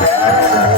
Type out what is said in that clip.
Thank yeah. you. Yeah.